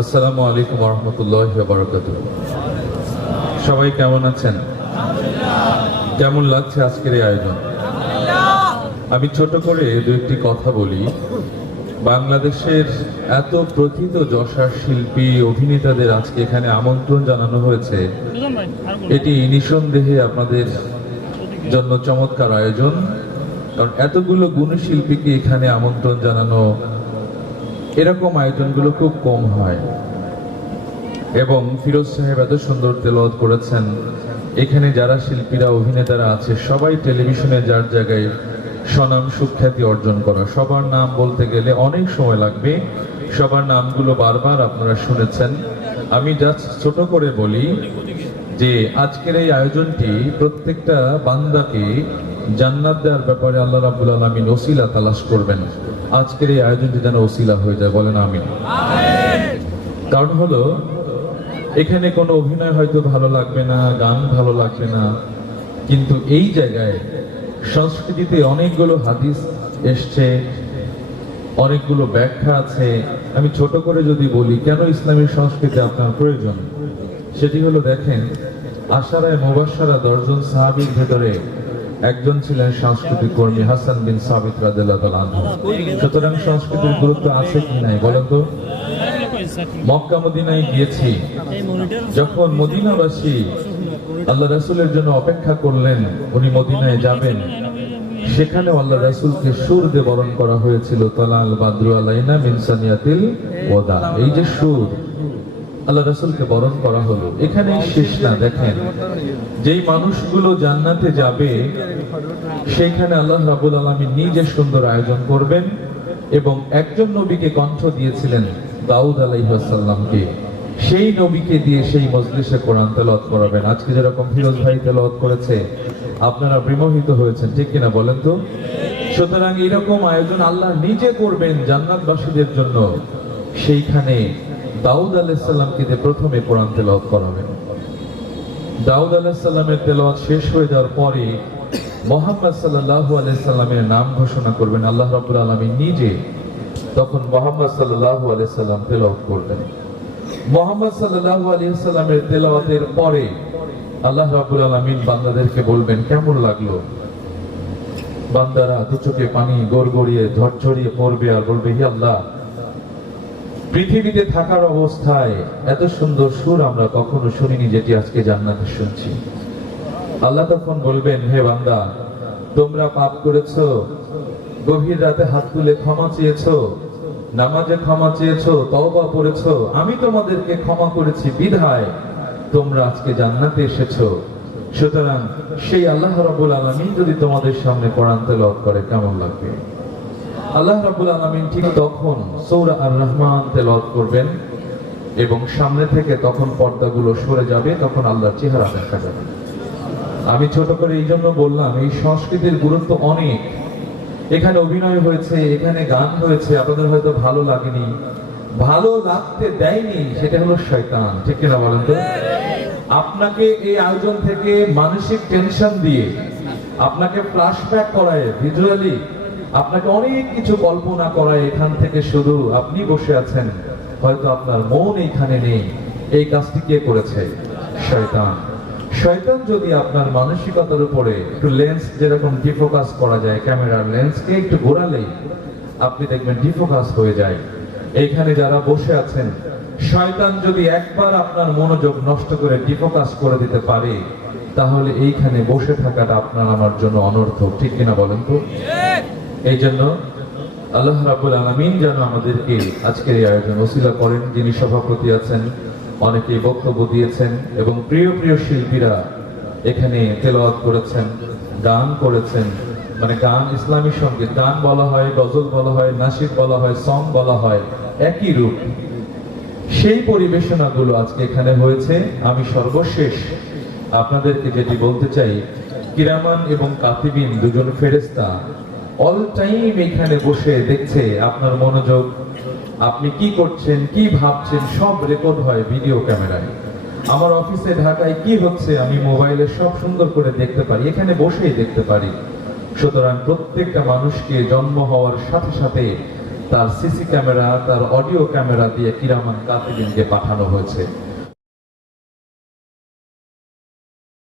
আসসালামু আলাইকুম ওয়া রাহমাতুল্লাহি ওয়া বারাকাতুহু। সবাই কেমন আছেন? কেমন লাগছে আজকের এই আয়োজন? আমি ছোট করে দু একটি কথা বলি। বাংলাদেশের এত প্রথিত যশার শিল্পী অভিনেতাদের আজকে এখানে আমন্ত্রণ জানানো হয়েছে, এটি নিঃসন্দেহে আপনাদের জন্য চমৎকার আয়োজন। কারণ এতগুলো গুণী শিল্পীকে এখানে আমন্ত্রণ জানানো, এরকম আয়োজনগুলো খুব কম হয়। এবং ফিরোজ সাহেব এত সুন্দর তেলাওয়াত করেছেন। এখানে যারা শিল্পীরা অভিনেতারা আছে সবাই টেলিভিশনে যার জায়গায় স্বনাম সুখ্যাতি অর্জন করা, সবার নাম বলতে গেলে অনেক সময় লাগবে, সবার নামগুলো বারবার আপনারা শুনেছেন। আমি জাস্ট ছোট করে বলি যে আজকের এই আয়োজনটি প্রত্যেকটা বান্দাকে জান্নাত দেওয়ার ব্যাপারে আল্লাহ রাব্বুল আলামিন ওসিলা তালাশ করবেন। আজকের এই আয়োজনটি যেন ওসিলা হয়ে যায়, বলেন আমিন। কারণ হলো এখানে কোনো অভিনয় হয়তো ভালো লাগবে না, গান ভালো লাগবে না, কিন্তু এই জায়গায় সংস্কৃতিতে অনেকগুলো হাদিস এসছে, অনেকগুলো ব্যাখ্যা আছে। আমি ছোট করে যদি বলি কেন ইসলামী সংস্কৃতি আপনার প্রয়োজন, সেটি হলো দেখেন, আশারায়ে মুবাশশারা 10 জন সাহাবীর ভেতরে একজন ছিলেন সাংস্কৃতিক কর্মী হাসান বিন সাবিত রাদিয়াল্লাহু তাআলা আনহু। সুতরাং সংস্কৃতির গুরুত্ব আছে কি নাই বলেন তো? মক্কা মদিনায় গিয়েছি, যখন মদিনাবাসী আল্লাহ রাসূলের জন্য অপেক্ষা করলেন উনি মদিনায় যাবেন, সেখানে আল্লাহ রাসূলকে সুর দিয়ে বরণ করা হয়েছিল, তালাল বাদরু আলাইনা মিন সানিয়াতিল ওয়াদা। এই যে সুর, আল্লাহ রাসূলকে বরণ করা হলো। এখানেই শেষ না, দেখেন যেই মানুষগুলো জান্নাতে যাবে সেখানে আল্লাহ রাব্বুল আলামিন নিজে সুন্দর আয়োজন করবেন। এবং একজন নবীকে কণ্ঠ দিয়েছিলেন, দাউদ আলাইহিস সালামকে, সেই নবীকে দিয়ে সেই মজলিসে কোরআন তেলাওয়াত করাবেন। আজকে যেরকম ফিরোজ ভাই তেলাওয়াত করেছে, আপনারা বিমোহিত হয়েছেন, ঠিক কিনা বলেন তো? সুতরাং এরকম আয়োজন আল্লাহ নিজে করবেন জান্নাতবাসীদের জন্য। সেইখানে দাউদ আলাইহিস সালামকে দিয়ে প্রথমে কোরআন তেলাওয়াত করাবেন। দাউদ আলাইহিস সালামের তেলাওয়াত শেষ হয়ে যাওয়ার পরে মুহাম্মদ সাল্লাল্লাহু আলাইহি সাল্লামের নাম ঘোষণা করবেন আল্লাহ রাব্বুল আলামিন নিজে। তখন মুহাম্মদ সাল্লাল্লাহু আলাইহি সাল্লাম তেলাওয়াত করবেন। মুহাম্মদ সাল্লাল্লাহু আলাইহি সাল্লামের তেলাওয়াতের পরে আল্লাহ রাব্বুল আলামিন বান্দাদেরকে বলবেন কেমন লাগলো। বান্দারা দু চোখে পানি গড়গড়িয়ে ঝরঝরিয়ে পড়বে আর বলবে, হে আল্লাহ, পৃথিবীতে থাকার অবস্থায় এত সুন্দর সুর আমরা কখনো শুনিনি, যেটি আজকে জান্নাতে শুনছি। আল্লাহ তখন বলবেন, হে বান্দা, তোমরা পাপ করেছো, গভীর রাতে হাত তুলে ক্ষমা চেয়েছো, নামাজে ক্ষমা চেয়েছো, তওবা করেছো, আমি তোমাদেরকে ক্ষমা করেছি বিধায় তোমরা আজকে জান্নাতে এসেছো। সুতরাং সেই আল্লাহ রাব্বুল আলামিন যদি তোমাদের সামনে কোরআন তেলাওয়াত করে কেমন লাগবে? আল্লাহ রাব্বুল আলামিন ঠিক তখন সূরা আর-রহমান তেলাওয়াত করবেন এবং সামনে থেকে তখন পর্দাগুলো সরে যাবে, তখন আল্লাহর চেহারা দেখা যাবে। আমি ছোট করে এই জন্য বললাম, এই সংস্কৃতির গুরুত্ব অনেক। এখানে অভিনয় হয়েছে, এখানে গান হয়েছে, আপনাদের হয়তো ভালো লাগেনি, ভালো লাগতে দেয়নি, সেটা হলো শয়তান, ঠিক কিনা বলেন তো? আপনাকে এই আয়োজন থেকে মানসিক টেনশন দিয়ে, আপনাকে ফ্ল্যাশব্যাক করায়, ভিজুয়ালি আপনাকে অনেক কিছু কল্পনা করায়, এখান থেকে শুরু আপনি বসে আছেন, হয়তো আপনার মন এইখানে নেই। এই কাজটি কে করেছে? শয়তান। শয়তান যদি আপনার মানসিকতার উপরে একটু লেন্স যেরকম ডিফোকাস করা যায়, ক্যামেরার লেন্সকে একটু ঘোরালেই আপনি দেখবেন ডিফোকাস হয়ে যায়। এইখানে যারা বসে আছেন, শয়তান যদি একবার আপনার মনোযোগ নষ্ট করে ডিফোকাস করে দিতে পারে, তাহলে এইখানে বসে থাকাটা আপনার আমার জন্য অনর্থক, ঠিক কিনা বলেন তো? এই জন্য আল্লাহ রাব্বুল আলামিন যেন আমাদেরকে আজকের এই আয়োজন ওসিলা করেন। যিনি সভাপতি আছেন, অনেকেই বক্তব্য দিয়েছেন এবং প্রিয় প্রিয় শিল্পীরা এখানে তেলাওয়াত করেছেন, গান করেছেন। মানে গান, ইসলামী সঙ্গীত, গান বলা হয়, গজল বলা হয়, নাশিদ বলা হয়, সং বলা হয়, একই রূপ। সেই পরিবেশনাগুলো আজকে এখানে হয়েছে। আমি সর্বশেষ আপনাদেরকে যেটি বলতে চাই, কিরামান এবং কাতিবিন দুজন ফেরেশতা অল টাইম এখানে বসে দেখছে আপনার মনোযোগ, আপনি কি করছেন, কি ভাবছেন, সব রেকর্ড হয় ভিডিও ক্যামেরায়। আমার অফিসে ঢাকায় কি হচ্ছে আমি মোবাইলে সব সুন্দর করে দেখতে পারি, এখানে বসেই দেখতে পারি। সুতরাং প্রত্যেকটা মানুষকে জন্ম হওয়ার সাথে সাথে তার সিসি ক্যামেরা, তার অডিও ক্যামেরা দিয়ে কিরামান কাতিবিনকে পাঠানো হয়েছে।